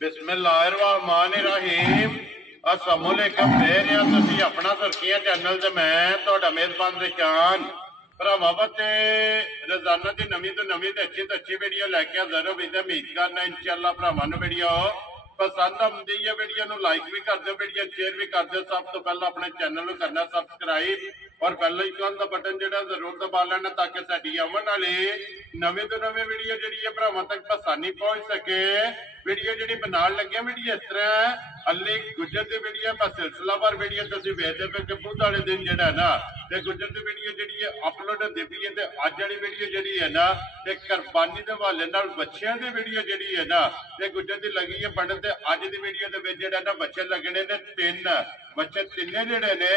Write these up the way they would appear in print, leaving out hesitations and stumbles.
बिस्मिल्लाहिर्रहमानिर्रहीम अस्सलामुअलैकुम फेर तुसी अपना सुर्खियां चैनल ते मैं तुहाडा मेजबान रिशान भरावां ते रोजाना की नवी तो नवी अच्छी वीडियो लैके हाजिर उम्मीद करना इंशाअल्लाह भरावां नूं वीडियो पसंद आती है। वीडियो नूं लाइक भी कर दो, वीडियो शेयर भी कर दो। सब तो पहला अपने चैनल को करना सबसक्राइब और बेल आइकन का बटन जो जरूर दबा लेना ताकि साडी आवन वाली नवी तो नवी वीडियो जी भरावां तक आसानी पहुंच सके। वीडियो जी बना लगे वीडियो इस तरह अली गुजर की वीडियो मैं सिलसिलावार वीडियो तुम वेखते पे कि बुध वाले दिन जो है ना तो गुजर की वीडियो जी अपलोड होती पई है। अज वाली वीडियो जी है ना तो कुरबानी के हवाले बच्चों की वीडियो जी है ना तो गुजर की लगी है बनते। अज की वीडियो के ना बच्चे लगने ने तीन बच्चे तिने जोड़े ने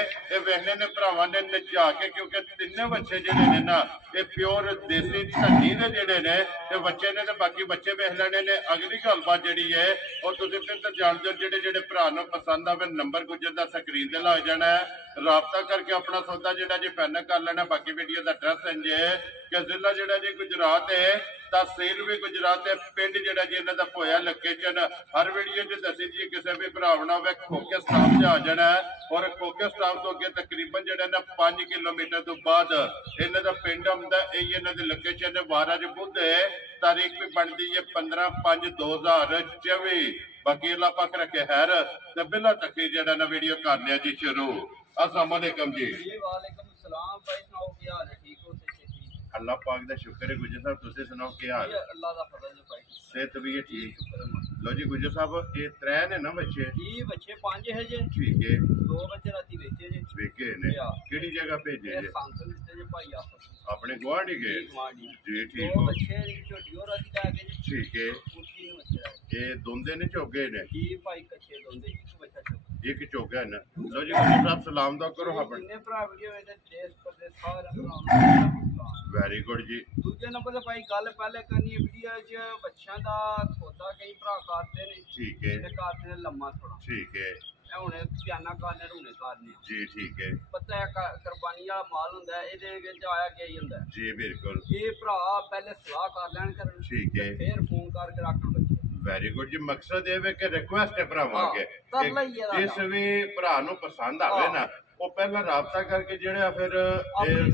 वेखने ने भरावां ने नचा के क्योंकि तिने बच्चे जोड़े ने ना ये प्योर देसी धनी के जोड़े ने ते बच्चे ने ते बाकी बच्चे वेख लेने ने। अगली गलबात जी है और तुम फिर तो जानते हो जोड़े जोड़े भरा पसंद आवे नंबर गुजर का स्क्रीन से लग जाना है। राबता करके अपना सौदा जोड़ा जी फाइनल कर लेना। बाकी वीडियो का एड्रैस इंजे कि जिला जोड़ा जी गुजरात है, तहसील भी गुजरात है, पिंड जोड़ा जी इन्हों का होया लोकेशन हर वीडियो च दसी जी। किसी भी भरावना हो खोखे स्टाफ से आ जाना है और खोखे स्टाफ तो अगे तकरीबन जो ना 5 किलोमीटर तो बाद इन्हों का पिंड आता। यही इन्हों की लोकेशन है। वाराज बुध है, तारीख भी बनती है 15/5/2024। बाकी अल्लाह पाक रखे खैर ते बिला तकरीर जड़ा ना वीडियो करने जी शुरू। अस्सलाम वालेकुम जी। वालेकुम सलाम भाई, सुनाओ क्या हाल है? ठीक हो? अल्लाह पाक दा शुक्र है। गुजर साहब तुसी सुनाओ क्या हाल? अल्लाह दा फजल है भाई, सेहत भी है ठीक। लो जी गुजर साहब ये 3 ने ना बच्चे? जी बच्चे 5 है जी। ठीक है। 2 बच्चे राती बेचे जी। बेचे ने केड़ी जगह भेजे जे? सांसन से भाई आप अपने गुआढ़ी के जी ठीक 2 बच्चे छोटी और राती का के ठीक है। उसकी बच्चे ये दोंदे ने चोगे ने जी भाई कच्चे दोंदे एक बच्चा चोगा एक चोगा है ना। लो जी गुजर साहब सलाम दा करो अपने जितने भरा वीडियो में देश प्रदेश सारा वेरी गुड जी। दूजे नंबर ते भाई गल पहले करनी वीडियो च बच्चों का सौदा कई भरा करते ने। ठीक है। करते ने लम्मा थोड़ा ठीक है। हुणे बयाना करने हुणे करने जी ठीक है। पता है कुर्बानी वाला माल हुंदा है इहदे विच आया क्या ही हुंदा है जी बिल्कुल। ये भरा पहले सलाह कर लैन करन ठीक है फिर फोन करके रखन बच्चे। वेरी गुड जी। मकसद ये कि रिक्वेस्ट है भरावां के जिस भी भरा नूं पसंद आवे ना वो पहला राबता करके जेड़ा फिर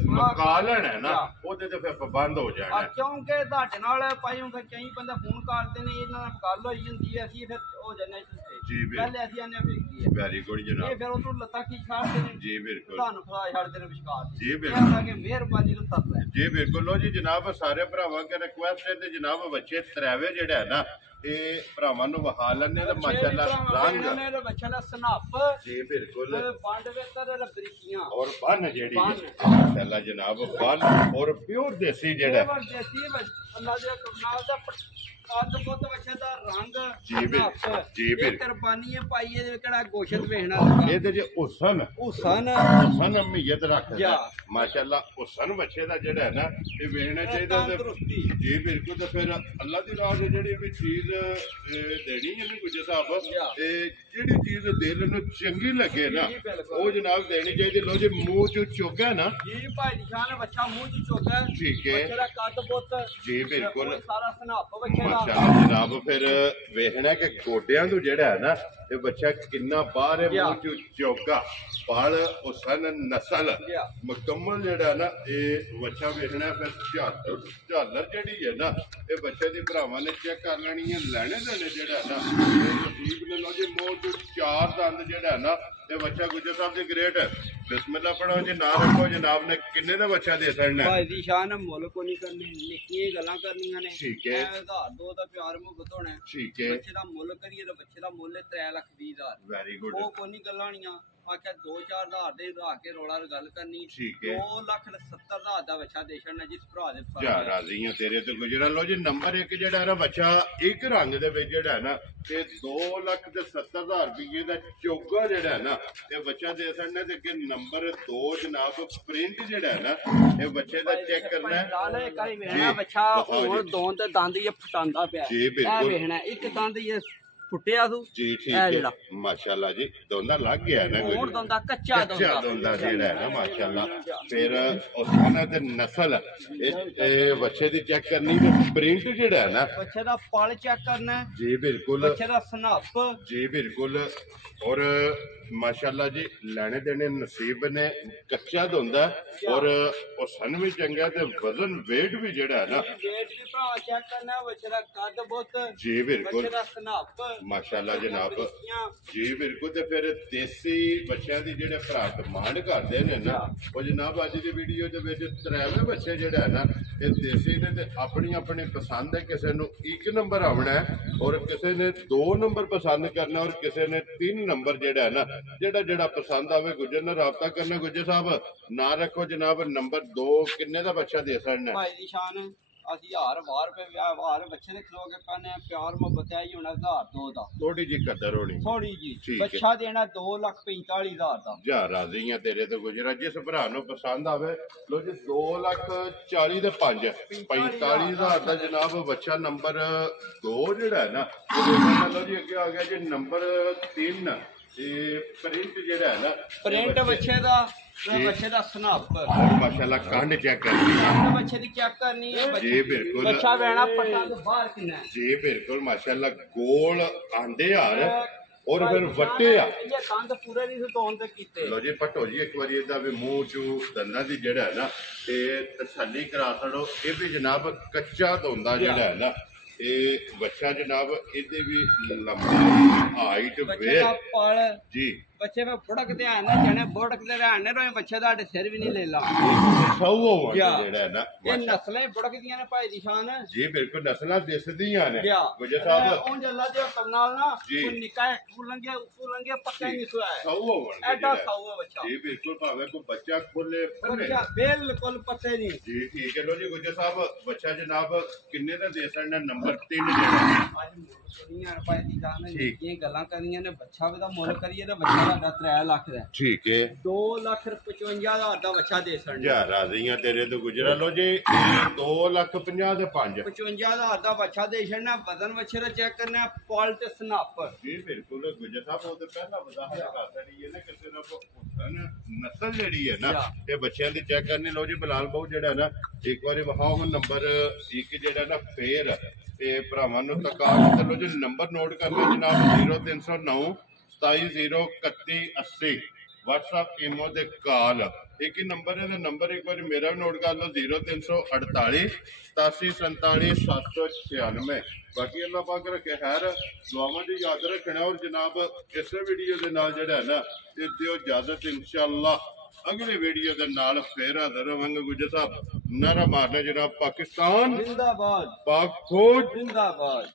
मका लेना है ना ओदे ते फिर पाबंद हो जाना। क्योंकि तुहाडे नाल भाई हुण कई बंदे फोन करदे ने इन्हां नाल गल होई जंदी है असीं फिर हो जाने जी पहले असीं आने वेखदी है। वेरी गुड जनाब। ये फिर उधर लत्ता की छाड़दे ने जी बिल्कुल तुहानू फसा छाड़दे ने विश्वास जी बिल्कुल कि मेहरबानी तो तरला जी बिल्कुल। लो जी जनाब सारे भरावां के रिक्वेस्ट है ते जनाब बच्चे त्रैवे जेड़ा है ना ये भरावां नूं वहा लैने ते माशाअल्लाह रंग बच्चा दा सनाप जी बिल्कुल बांड वेतर रबरिकियां और बन जेड़ी माशाअल्लाह जनाब बन और प्योर देसी जेड़ा देसी अल्लाह दे कमाल दा आद बहुत बच्चे दा रंग जी बिल्कुल जी बिल्कुल कुर्बानी है भाई ये केड़ा गोश्त वेखना ये ते जे हुसन अहमियत रखदा माशाअल्लाह। हुसन बच्चे दा जेड़ा है ना ये वेखना चाहिए जी बिल्कुल। तो फिर अल्लाह दी राह जेड़ी भी चीज देनी है ना गुजर साहब जेड़ी चीज दिल नूं चंगी लगे ना वो जनाब देनी चाहिए। लो जी मुंह च चोगा ना जी भाई निशान बच्चा मुंह च चोगा ठीक है बच्चे दा कद बहुत जी बिल्कुल सारा सनाप बच्चे दा माशाअल्लाह जनाब। फिर वेखना कि गोडियां तो जेड़ा है ना ये बच्चा किन्ना बाहर है मुंह च चोगा पल हुसन नस्ल मुकम्मल जेड़ा है ना ये बच्चा वेखना। फिर झालर जेड़ी है ना ये बच्चे दी भरावां ने चेक कर लेनी है लैने देने जेड़ा है ना नसीब ले लो जी मुंह च 4 दंद जेड़ा है ना ये बच्चा गुजर साहब जी ग्रेट है। बिस्मिल्लाह पढ़ो जी ना रखो जनाब ने किन्ने दा बच्चा दे छड़ना भाई दी शान मुल को नहीं करनी निक्की गल्लां करनियां ने ठीक है। आधार 2 दा प्यार मुहब्बत होना ठीक है। बच्चे दा मुल करिए तो बच्चे दा मुल 3,20,000 वेरी गुड वो कोई गल्लां होनियां आख्या 2-4 हज़ार दे रख के रोला गल करनी ठीक है। 2,70,000 दा बच्चा दे छड़ना जिस भरा दे जा राजी हां तेरे तो गुजरा। लो जी नंबर 1 जेड़ा ना बच्चा एक रंग दे विच जेड़ा है ना ते 2,70,000 रुपये दा चोगा जेड़ा है ना ये बच्चा दे सकना ते कि नंबर 2 जनाब प्रिंट जेड़ा है ना ये बच्चे दा चेक करना है लाल एक करी वेखना बच्चा और दों ते दंद ये फटांदा पिया जी बिल्कुल वेखना एक दंद ये ਫੁੱਟਿਆ ਤੂੰ ਜੀ ਠੀਕ ਇਹ ਹੈ ਜਿਹੜਾ ਮਾਸ਼ਾਅੱਲਾ ਜੀ ਦੋਂਦਾ ਲੱਗ ਗਿਆ ਨਾ ਹੁਣ ਕੋਈ ਦੋਂਦਾ ਕੱਚਾ ਕੱਚਾ ਦੋਂਦਾ ਜਿਹੜਾ ਹੈ ਨਾ ਮਾਸ਼ਾਅੱਲਾ ਫਿਰ ਉਸਮਾਨਾ ਦੇ ਨਸਲ ਇਹ ਬੱਚੇ ਦੀ ਚੈੱਕ ਕਰਨੀ ਤੇ ਪ੍ਰਿੰਟ ਜਿਹੜਾ ਹੈ ਨਾ ਬੱਚੇ ਦਾ ਪਲ ਚੈੱਕ ਕਰਨਾ ਜੀ ਬਿਲकुल ਬੱਚੇ ਦਾ ਸਨੱਪ जी बिल्कुल और माशाल्लाह जी लेने देने नसीब ने कच्चा धुंदा और सन भी चंगा ते वजन वेट भी जेड़ा है ना वेट भी भरा चेक करना ਬੱਚੇ ਦਾ ਕੱਦ ਬਹੁਤ जी बिल्कुल ਬੱਚੇ ਦਾ ਸਨੱਪ माशाल्लाह जनाब जी बिल्कुल ते फिर देसी ਬੱਚਿਆਂ ਦੀ ਜਿਹੜੇ ਭਰਾ ਡਿਮਾਂਡ ਕਰਦੇ ਨੇ ਨਾ ਉਹ ਜਨਾਬ ਅੱਜ ਦੀ ਵੀਡੀਓ ਦੇ ਵਿੱਚ ਤਰੇਵੇਂ ਬੱਚੇ ਜਿਹੜਾ ਹੈ ਨਾ ਇਹ ਦੇਸੀ ਨੇ ਤੇ ਆਪਣੀ ਆਪਣੀ ਪਸੰਦ ਹੈ ਕਿਸੇ ਨੂੰ 1 ਨੰਬਰ ਆਉਣਾ ਹੈ ਔਰ ਕਿਸੇ ਨੇ 2 ਨੰਬਰ ਪਸੰਦ ਕਰਨਾ ਔਰ ਕਿਸੇ ਨੇ 3 ਨੰਬਰ ਜਿਹੜਾ ਹੈ ਨਾ ਜਿਹੜਾ ਪਸੰਦ ਆਵੇ ਗੁੱਜਰ ਨਾਲ ਰਾਬਤਾ ਕਰਨਾ ਗੁੱਜਰ ਸਾਹਿਬ ਨਾ ਰੱਖੋ ਜਨਾਬ ਨੰਬਰ 2 ਕਿੰਨੇ ਦਾ ਬੱਚਾ ਦੇ ਸਕਣਾ ਭਾਈ ਦੀ ਸ਼ਾਨ ਅਸੀਂ ਹਜ਼ਾਰ ਵਾਰ ਰੁਪਏ ਵਾਰ ਬੱਚੇ ਦੇ ਖਲੋ ਕੇ ਕਹਿੰਦੇ ਆ ਪਿਆਰ ਮੁਹੱਬਤ ਆਈ ਹੋਣਾ 1002 ਦਾ ਥੋੜੀ ਜੀ ਕਦਰ ਹੋਣੀ ਥੋੜੀ ਜੀ ਠੀਕ ਹੈ। ਬੱਚਾ ਦੇਣਾ 2,45,000 ਦਾ ਜਾ ਰਾਜ਼ੀ ਆ ਤੇਰੇ ਤੋਂ ਗੁਜਰਾ ਜਿਸ ਭਰਾ ਨੂੰ ਪਸੰਦ ਆਵੇ ਲੋ ਜੀ 2,40,000 ਦੇ 5 45,000 ਦਾ ਜਨਾਬ ਬੱਚਾ ਨੰਬਰ 2 ਜਿਹੜਾ ਹੈ ਨਾ ਲੋ ਜੀ ਅੱਗੇ ਆ ਗਿਆ ਜੀ ਨੰਬਰ 3 ਇਹ ਪ੍ਰਿੰਟ ਜਿਹੜਾ ਹੈ ਨਾ ਪ੍ਰਿੰਟ ਬੱਚੇ ਦਾ ਤੇ ਬੱਚੇ ਦਾ ਸਨੱਪ ਮਾਸ਼ਾਅੱਲਾ ਕੰਡ ਚੈੱਕ ਕਰਨੀ ਕੰਡ ਬੱਚੇ ਦੀ ਚੈੱਕ ਕਰਨੀ ਹੈ ਜੀ ਬਿਲਕੁਲ ਬੱਚਾ ਬਹਿਣਾ ਪੱਟਾਂ ਤੋਂ ਬਾਹਰ ਕਿੰਨਾ ਹੈ ਜੀ ਬਿਲਕੁਲ ਮਾਸ਼ਾਅੱਲਾ ਗੋਲ ਆਂਡੇ ਹਾਰ ਔਰ ਫਿਰ ਵੱਟੇ ਆ ਇਹ ਕੰਦ ਪੂਰੇ ਨਹੀਂ ਸਤੋਂ ਤੇ ਕੀਤੇ ਲੋ ਜੀ ਪਟੋ ਜੀ ਇੱਕ ਵਾਰੀ ਇਹਦਾ ਵੀ ਮੂੰਹ ਚੂ ਦੰਦਾਂ ਦੀ ਜਿਹੜਾ ਹੈ ਨਾ ਤੇ ਤਸੱਲੀ ਕਰਾ ਛੜੋ ਇਹ ਵੀ ਜਨਾਬ ਕੱਚਾ ਧੋਂਦਾ ਜਿਹੜਾ ਹੈ ਨਾ ਇਹ ਬੱਚਾ ਜਨਾਬ ਇਹਦੇ ਵੀ ਲੰਬਾਈ ਹਾਈਟ ਬੱਚੇ ਦਾ ਪਲ ਜੀ ਬੱਚੇ ਮੈਂ ਬੁੜਕਦੇ ਆ ਨਾ ਜਣੇ ਬੁੜਕਦੇ ਰਹਿਣ ਨੇ ਰੋਏ ਬੱਚੇ ਦਾ ਸਿਰ ਵੀ ਨਹੀਂ ਲੈ ਲਾ ਸੌ ਜਿਹੜਾ ਹੈ ਨਾ ਇਹ ਨਸਲਾਂ ਬੁੜਕਦੀਆਂ ਨੇ ਭਾਈ ਦੀ ਸ਼ਾਨ ਜੀ ਬਿਲਕੁਲ ਨਸਲਾਂ ਦਿਸਦੀਆਂ ਨੇ ਗੁਜਰ ਸਾਹਿਬ ਸਾਹਿਬ ਉਹ ਜੱਲਾ ਦੇ ਹੁਕਮ ਨਾਲ ਨਾ ਕੋਈ ਨਿਕਾਹ ਤੂੰ ਲੰਗੇ ਪੱਕਾ ਹੀ ਨਹੀਂ ਸੋਇਆ ਸੌ ਐਡਾ ਸੌ ਬੱਚਾ ਜੀ ਬਿਲਕੁਲ ਭਾਵੇਂ ਕੋਈ ਬੱਚਾ ਖੋਲੇ ਬੱਚਾ ਬਿਲਕੁਲ ਪੱਤੇ ਨਹੀਂ ਜੀ ਠੀਕ ਹੈ ਲੋ ਜੀ ਗੁਜਰ ਸਾਹਿਬ ਬੱਚਾ ਜਨਾਬ ਕਿੰਨੇ ਦਾ ਦੇ ਸਕਣਾ ਨੰਬਰ 3 ਜਿਹੜਾ ਅੱਜ ਦੁਨੀਆ ਭਾਈ ਦੀ ਜਾਨ ਨੇ ਇਹ ਗੱਲਾਂ ਕਰੀਆਂ ਨੇ ਬੱਚਾ ਵੀ ਦਾ ਮੁੱਲ ਕਰੀਏ ਤਾਂ ਬੱਚਾ ਦਾ 3 ਲੱਖ ਦਾ ਠੀਕ ਹੈ 2,55,000 ਦਾ ਬੱਚਾ ਦੇ ਸਕਣ ਜਾ ਰਾਜ਼ੀਆਂ ਤੇਰੇ ਤੋਂ ਗੁਜਰਾ ਲੋ ਜੀ 2,50,000 ਦੇ 5 55,000 ਦਾ ਬੱਚਾ ਦੇ ਛੜਨਾ ਵਜ਼ਨ ਬੱਚੇ ਦਾ ਚੈੱਕ ਕਰਨਾ ਪਲ ਤੇ ਸਨੱਪ ਜੀ ਬਿਲਕੁਲ ਗੁਜਰ ਸਾਹਿਬ ਉਹ ਤਾਂ ਪਹਿਲਾਂ ਵਜ਼ਾਹਤ ਕਰ ਦਿੱਤੀ ਹੈ ਨਾ ਕਿਸੇ ਦਾ ਨਸਲ ਜਿਹੜੀ ਹੈ ਨਾ ਇਹ ਬੱਚਿਆਂ ਦੀ ਚੈੱਕ ਕਰਨੀ ਲੋ ਜੀ ਬਲਾਲ ਬਾਊ ਜਿਹੜਾ ਨਾ ਇੱਕ ਵਾਰੀ ਵਹਾਓ ਨੰਬਰ 1 ਜਿਹੜਾ ਨਾ ਫੇਰ ਇਹ ਭਰਾਵਾਂ ਨੂੰ ਤਕਾਲ ਚਲੋ ਜੀ ਨੰਬਰ ਨੋਟ ਕਰ ਲਓ ਜਨਾਬ 0309 273180 WhatsApp ਈਮੋ ਦੇ ਕਾਲ ਇੱਕ ਹੀ ਨੰਬਰ ਹੈ ਤੇ ਨੰਬਰ ਇੱਕ ਵਾਰੀ ਮੇਰਾ ਵੀ ਨੋਟ ਕਰ ਲਓ 0348 8747 796 ਬਾਕੀ ਅੱਲਾਹ ਪਾਕ ਰੱਖੇ ਖੈਰ ਦੁਆਵਾਂ ਦੀ ਯਾਦ ਰੱਖਣਾ ਔਰ ਜਨਾਬ ਇਸੇ ਵੀਡੀਓ ਦੇ ਨਾਲ ਜਿਹੜਾ ਹੈ ਨਾ ਤੇ ਦਿਓ ਇਜਾਜ਼ਤ ਇਨਸ਼ਾਅੱਲਾ ਅਗਲੇ ਵੀਡੀਓ ਦੇ ਨਾਲ ਫੇਰ ਹਾਜ਼ਰ ਹੋਵਾਂਗੇ ਗੁਜਰ ਸਾਹਿਬ ਨਾਰਾ ਮਾਰਨਾ ਜਨਾਬ ਪਾਕਿਸਤਾਨ ਜ਼ਿੰਦਾਬਾਦ ਪਾਕ ਫੌਜ ਜ਼ਿੰਦਾਬਾਦ